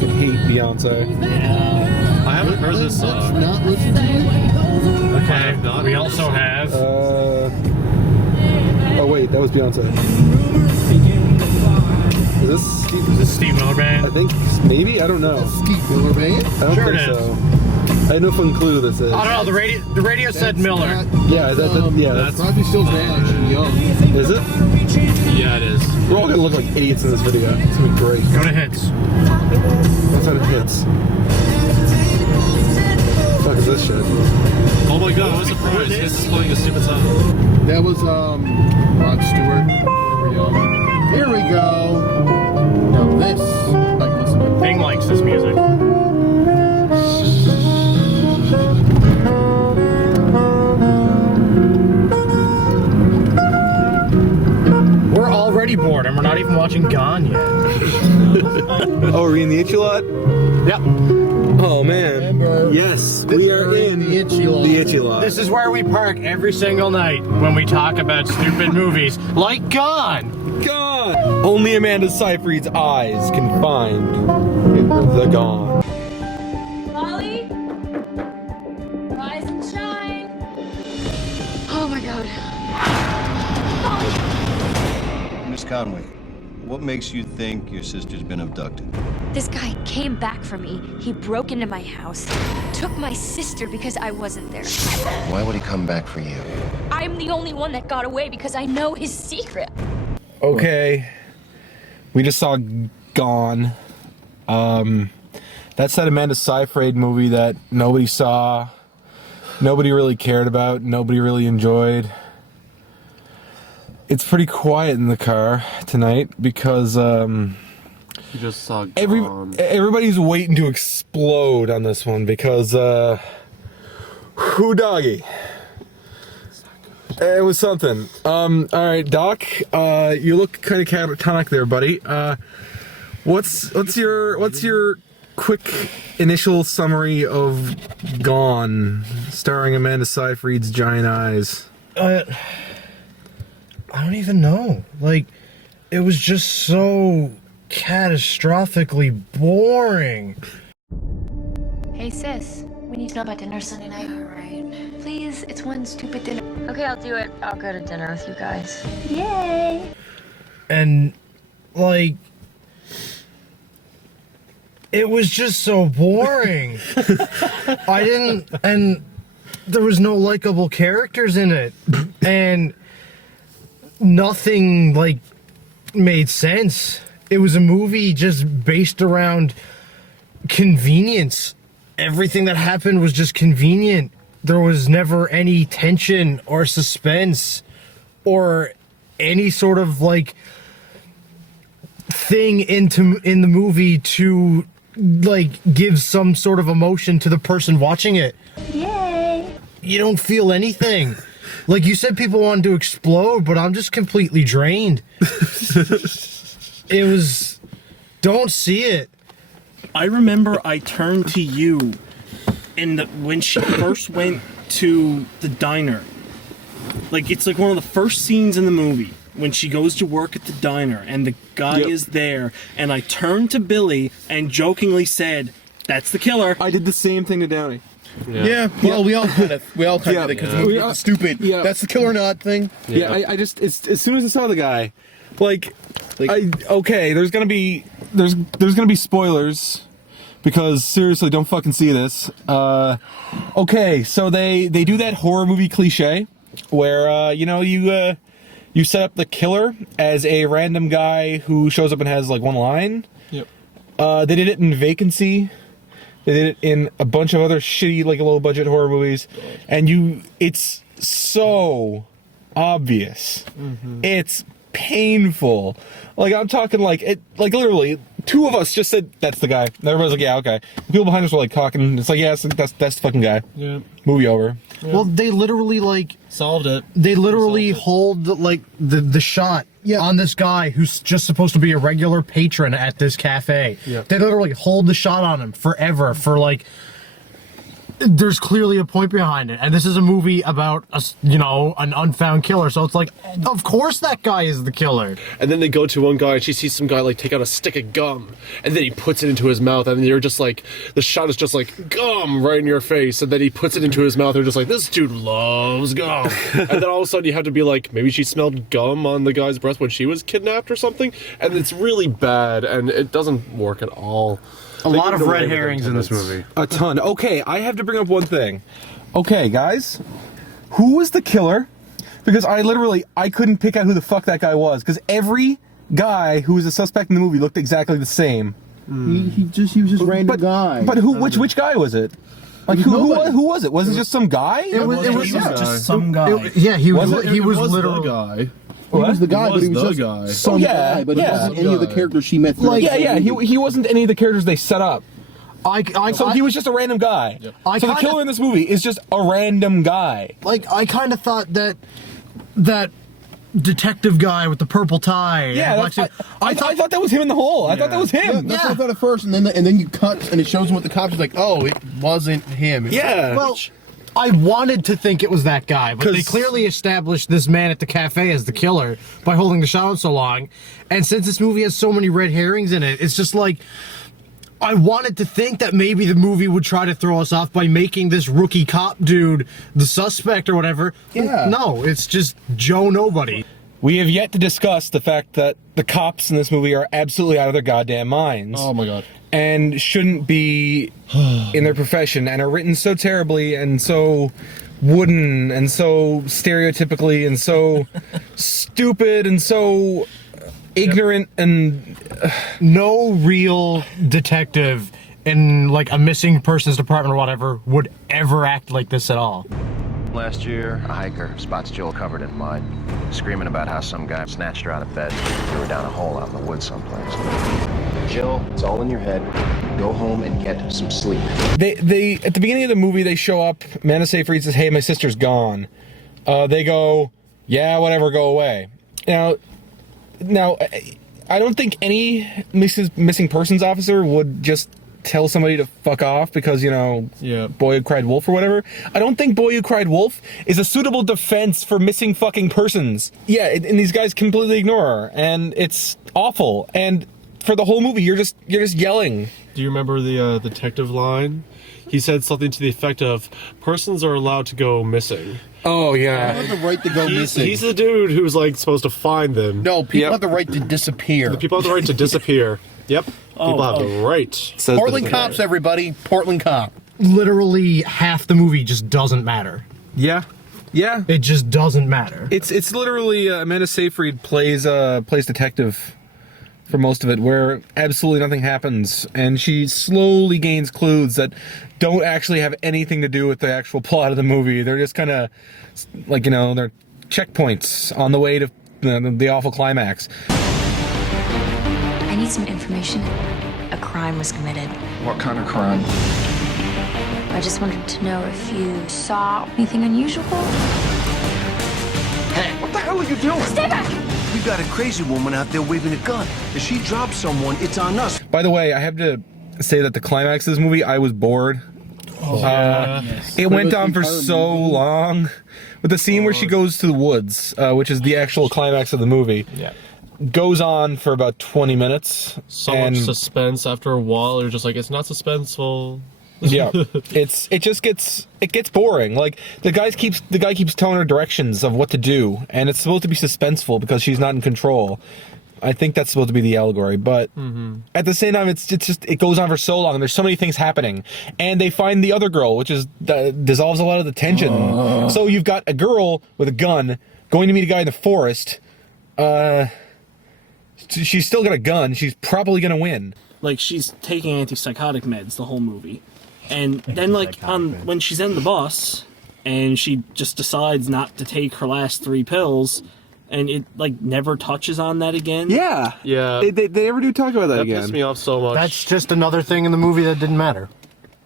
fucking hate Beyonce. Yeah. I haven't heard this song. Let's not listen to it. Okay, we also have... Oh wait, that was Beyonce. Is this Steve Miller Band? I think, maybe? I don't know. Steve Miller Band? I don't Sure think it is. so. I had no fucking clue who this is. I don't know, the radio said Miller. Yeah, that's Crosby, Stills Nash and Young. Is it? Yeah, it is. We're all gonna look like idiots in this video. It's gonna be great. Go to hits. What's out of hits? What the fuck is this shit? Oh my god, what a surprise. Hits is playing a stupid song. That was Rod Stewart. Young. Here we go. Now this, like listen to. Bing likes this music. We're already bored and we're not even watching Gone yet. Oh, are we in the itchy lot? Yep. Oh man. Remember, Yes, we are in the itchy lot. The itchy lot. This is where we park every single night when we talk about stupid movies like Gone. Gone! Only Amanda Seyfried's eyes can find the Gone. Molly, rise and shine. Oh my God. Miss Conway, what makes you think your sister's been abducted? This guy came back for me. He broke into my house, took my sister because I wasn't there. Why would he come back for you? I'm the only one that got away because I know his secret. Okay. We just saw Gone. That's that Amanda Seyfried movie that nobody saw, nobody really cared about, nobody really enjoyed. It's pretty quiet in the car tonight because You just saw Gone. everybody's waiting to explode on this one because who doggy? It was something. All right, Doc. You look kind of catatonic there, buddy. What's your quick initial summary of Gone, starring Amanda Seyfried's giant eyes? I don't even know. Like, it was just so catastrophically boring. Hey sis, we need to know about dinner Sunday night. Alright. Please, it's one stupid dinner. Okay, I'll do it. I'll go to dinner with you guys. Yay! And, like, it was just so boring. And there was no likable characters in it. And nothing, like, made sense. It was a movie just based around convenience. Everything that happened was just convenient. There was never any tension or suspense or any sort of like thing in the movie to like give some sort of emotion to the person watching it. Yay! You don't feel anything. Like you said, people wanted to explode, but I'm just completely drained. It was... Don't see it. I remember I turned to you when she first went to the diner. Like, it's like one of the first scenes in the movie when she goes to work at the diner and the guy is there, and I turned to Billy and jokingly said, "That's the killer." I did the same thing to Downey. Yeah. Well, we all kind of did it because the movie was stupid. Yeah. That's the kill or not thing. Yeah, I just as soon as I saw the guy, okay, there's gonna be spoilers because seriously, don't fucking see this. Okay, so they do that horror movie cliche where you set up the killer as a random guy who shows up and has like one line. Yep. They did it in Vacancy. They did it in a bunch of other shitty, like, low-budget horror movies, and it's so obvious. Mm-hmm. It's painful. Like, I'm talking, like, literally, two of us just said, "That's the guy." And everybody's like, "Yeah, okay." The people behind us were, like, talking. It's like, yeah, that's the fucking guy. Yeah. Movie over. Yeah. Well, they literally, like... Solved it. They literally hold, like, the shot on this guy who's just supposed to be a regular patron at this cafe. Yeah. They literally hold the shot on him forever for, like, there's clearly a point behind it, and this is a movie about an unfound killer, so it's like, of course that guy is the killer. And then they go to one guy and she sees some guy like take out a stick of gum, and then he puts it into his mouth, and you're just like, the shot is just like gum right in your face, and then he puts it into his mouth, and you're just like, this dude loves gum. And then all of a sudden you have to be like, maybe she smelled gum on the guy's breath when she was kidnapped or something, and it's really bad, and it doesn't work at all. A lot of red herrings in this movie. A ton. Okay, I have to bring up one thing. Okay, guys, who was the killer? Because I couldn't pick out who the fuck that guy was. Because every guy who was a suspect in the movie looked exactly the same. He was just a random guy. But which guy was it? Like who was it? Was it just some guy? It was just some guy. He was the literally guy. He was the guy, but he was just guy. some guy. But he wasn't any of the characters she met. He wasn't any of the characters they set up. So he was just a random guy. Yep. So the killer in this movie is just a random guy. Like, I kind of thought that detective guy with the purple tie. Yeah, I thought that was him in the hole. I thought that was him. That's what I thought at first, and then you cut and it shows him with the cops. It's like, oh, it wasn't him. Yeah. Well, I wanted to think it was that guy, but they clearly established this man at the cafe as the killer by holding the shot on so long. And since this movie has so many red herrings in it, it's just like, I wanted to think that maybe the movie would try to throw us off by making this rookie cop dude the suspect or whatever. Yeah. No, it's just Joe Nobody. We have yet to discuss the fact that the cops in this movie are absolutely out of their goddamn minds. Oh my god. And shouldn't be in their profession, and are written so terribly and so wooden and so stereotypically and so stupid and so ignorant, and no real detective in like a missing persons department or whatever would ever act like this at all. Last year, a hiker spots Jill covered in mud, screaming about how some guy snatched her out of bed, threw her down a hole out in the woods someplace. Jill, it's all in your head. Go home and get some sleep. They at the beginning of the movie, they show up. Amanda Seyfried says, "Hey, my sister's gone." They go, "Yeah, whatever, go away." Now, I don't think any missing persons officer would just tell somebody to fuck off because, Boy Who Cried Wolf or whatever. I don't think Boy Who Cried Wolf is a suitable defense for missing fucking persons. Yeah, and these guys completely ignore her, and it's awful. And for the whole movie, you're just yelling. Do you remember the detective line? He said something to the effect of, persons are allowed to go missing. Oh, yeah. People have the right to go missing. He's the dude who's like supposed to find them. No, people have the right to disappear. The people have the right to disappear. Yep. People have the right. Portland cops, everybody. Portland cop. Literally half the movie just doesn't matter. Yeah. Yeah. It just doesn't matter. It's literally Amanda Seyfried plays detective for most of it, where absolutely nothing happens, and she slowly gains clues that don't actually have anything to do with the actual plot of the movie. They're just kind of like, they're checkpoints on the way to the awful climax. I need some information. A crime was committed. What kind of crime? I just wanted to know if you saw anything unusual. Hey, what the hell are you doing? Stay back! We got a crazy woman out there waving a gun. If she drops someone, it's on us. By the way, I have to say that the climax of this movie, I was bored. It went on for so long. With the scene where she goes to the woods, which is the actual climax of the movie, goes on for about 20 minutes. So much suspense after a while. You're just like, it's not suspenseful. Yeah, it gets boring. Like the guy keeps telling her directions of what to do, and it's supposed to be suspenseful because she's not in control. I think that's supposed to be the allegory, but at the same time, it goes on for so long. And there's so many things happening, and they find the other girl, which dissolves a lot of the tension. So you've got a girl with a gun going to meet a guy in the forest. She's still got a gun. She's probably gonna win. Like, she's taking antipsychotic meds the whole movie. And then, like, when she's in the bus, and she just decides not to take her last 3 pills, and it, like, never touches on that again. Yeah. Yeah. They never do talk about that again. That pissed me off so much. That's just another thing in the movie that didn't matter.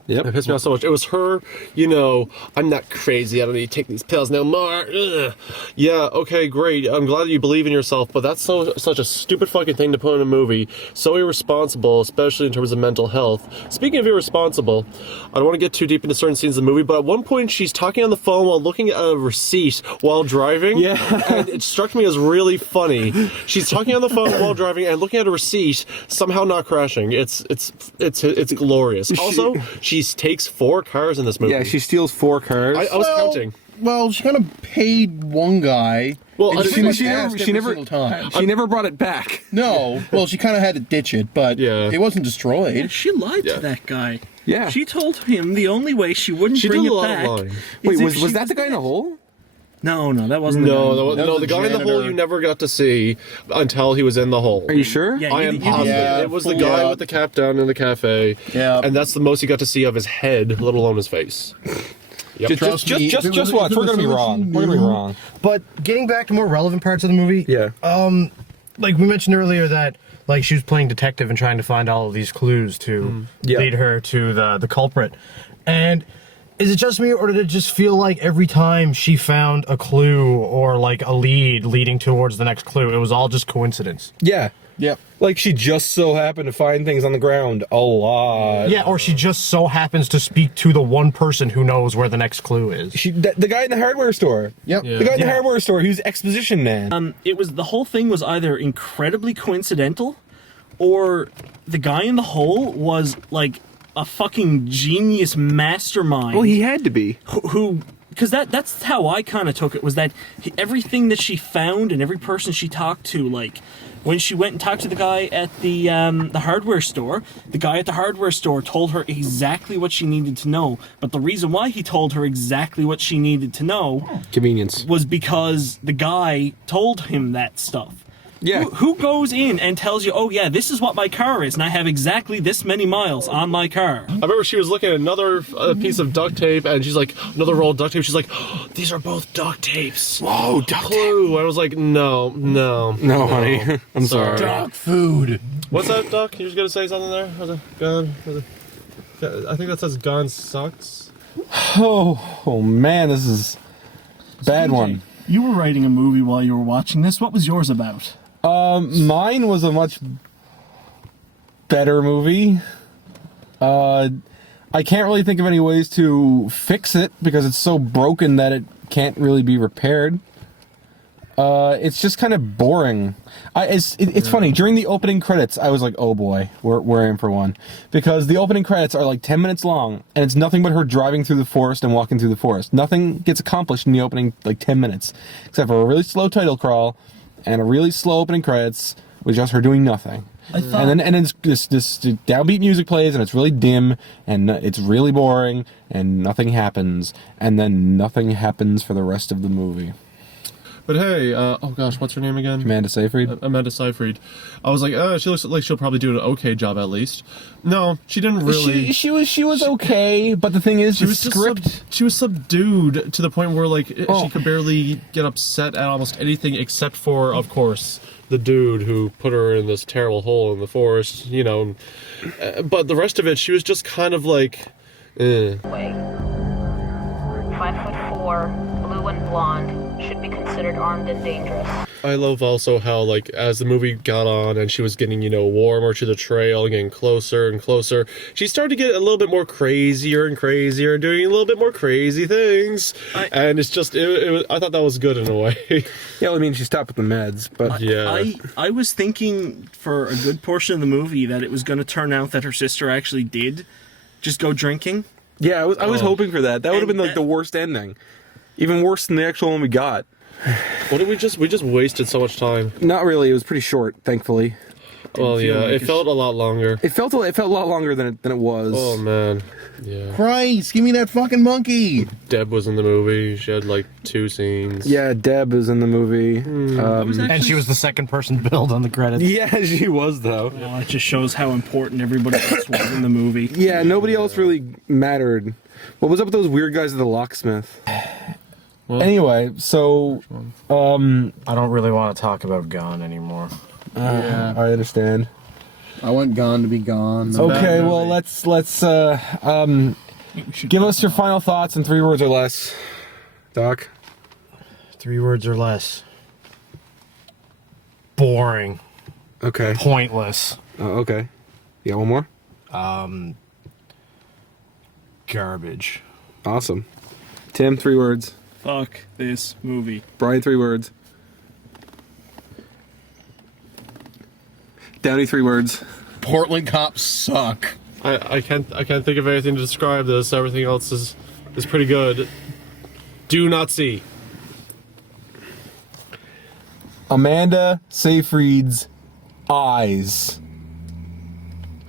Yep. It pissed me off so much. It was her, you know, I'm not crazy. I don't need to take these pills no more. Ugh. Yeah, okay, great. I'm glad that you believe in yourself, but that's such a stupid fucking thing to put in a movie. So irresponsible, especially in terms of mental health. Speaking of irresponsible, I don't want to get too deep into certain scenes of the movie, but at one point she's talking on the phone while looking at a receipt while driving. Yeah. And it struck me as really funny. She's talking on the phone while driving and looking at a receipt, somehow not crashing. It's glorious. Also, she takes 4 cars in this movie. Yeah, she steals 4 cars. I was counting. Well, she kind of paid one guy. Well, and I she think was she asked never- every she never- single time. She never brought it back. No, well, she kind of had to ditch it, but Yeah. it wasn't destroyed. She lied Yeah. to that guy. Yeah. She told him the only way she wouldn't She bring did a it lot of back. lying. is Wait, if was she that the guy in the hole? No, that wasn't. No, That was the the guy in the hole janitor. you never got to see until he was in the hole. Are you sure? Yeah, I you am didn't- positive. Yeah, It was the full guy up. with the cap down in the cafe. Yeah. And that's the most you got to see of his head, let alone his face. Yep. Trust me, if it Just was- watch. if it We're was gonna be someone wrong. she We're gonna be knew- wrong. But getting back to more relevant parts of the movie, Yeah. like we mentioned earlier that like she was playing detective and trying to find all of these clues to Yeah. lead her to the culprit. And is it just me, or did it just feel like every time she found a clue or like a lead leading towards the next clue, it was all just coincidence? Yeah. Yep. Like she just so happened to find things on the ground a lot. Yeah, or she just so happens to speak to the one person who knows where the next clue is. The guy in the hardware store. Yep. Yeah. The guy in the Yeah. hardware store. He was exposition man. It was the whole thing was either incredibly coincidental, or the guy in the hole was like a fucking genius mastermind. Well, he had to be. who because that's how I kind of took it, was that everything that she found and every person she talked to, like when she went and talked to the guy at the hardware store, the guy at the hardware store told her exactly what she needed to know. But the reason why he told her exactly what she needed to know Convenience. was because the guy told him that stuff. Yeah. Who goes in and tells you, oh yeah, this is what my car is, and I have exactly this many miles on my car? I remember she was looking at another piece of duct tape, and she's like, another roll of duct tape. She's like, oh, these are both duct tapes. Whoa, duct tape. Clue. I was like, no. No, honey. I'm sorry. Dog food. What's that, Doc? You just gonna say something there? Was it gun? I think that says gun sucks. Oh man, this is a bad one. You were writing a movie while you were watching this. What was yours about? Mine was a much better movie. I can't really think of any ways to fix it because it's so broken that it can't really be repaired. It's just kind of boring. It's funny. During the opening credits, I was like, "Oh boy, we're in for one," because the opening credits are like 10 minutes long, and it's nothing but her driving through the forest and walking through the forest. Nothing gets accomplished in the opening like 10 minutes, except for a really slow title crawl and a really slow opening credits with just her doing nothing. And then this downbeat music plays, and it's really dim, and it's really boring, and nothing happens, and then nothing happens for the rest of the movie. But hey, oh gosh, what's her name again? Amanda Seyfried. Amanda Seyfried. I was like, she looks like she'll probably do an okay job at least. No, she didn't really. She was okay, but the thing is, She the was just script. she was subdued to the point where like Oh. she could barely get upset at almost anything except for, of course, the dude who put her in this terrible hole in the forest. You know, but the rest of it, she was just kind of like, eh. Way. 5'4", blue and blonde, should be considered armed and dangerous. I love also how, like, as the movie got on and she was getting, warmer to the trail and getting closer and closer, she started to get a little bit more crazier and crazier and doing a little bit more crazy things. And it's just, I thought that was good in a way. Yeah, well, I mean, she stopped with the meds, but Yeah. I was thinking for a good portion of the movie that it was going to turn out that her sister actually did just go drinking. yeah, I was hoping for that. That would have And been like the worst ending, even worse than the actual one we got. What did we just wasted so much time. Not really. It was pretty short, thankfully. Well, yeah, it felt a lot longer. It felt a lot longer than it was. Oh, man. Yeah. Christ, give me that fucking monkey. Deb was in the movie. She had, like, 2 scenes. Yeah, Deb is in the movie. And she was the second person billed on the credits. Yeah, she was though. Well, it just shows how important everybody else was in the movie. Yeah, nobody else really mattered. What was up with those weird guys at the locksmith? Well, Anyway, so I don't really want to talk about Gone anymore. I understand. I want Gone to be Gone. Okay, well let's give us your final thoughts in 3 words or less, Doc. 3 words or less. Boring. Okay. Pointless. Oh, okay. You got one more? Garbage. Awesome. Tim, 3 words. Fuck this movie. Brian, 3 words. Downey, 3 words. Portland cops suck. I can't think of anything to describe this. Everything else is pretty good. Do not see. Amanda Seyfried's eyes.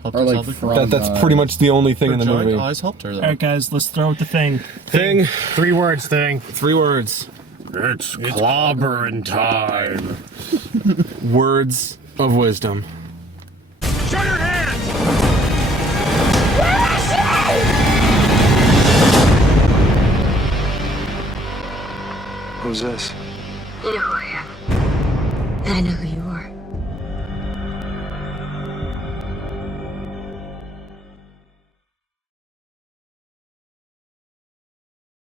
Or like from, That's pretty much the only thing in the movie. Eyes helped her though. All right, guys, let's throw out the thing. Thing. 3 words, thing. 3 words. It's clobbering time. Words of wisdom. Show your hands! Who's this? You know who I am. And I know who you are.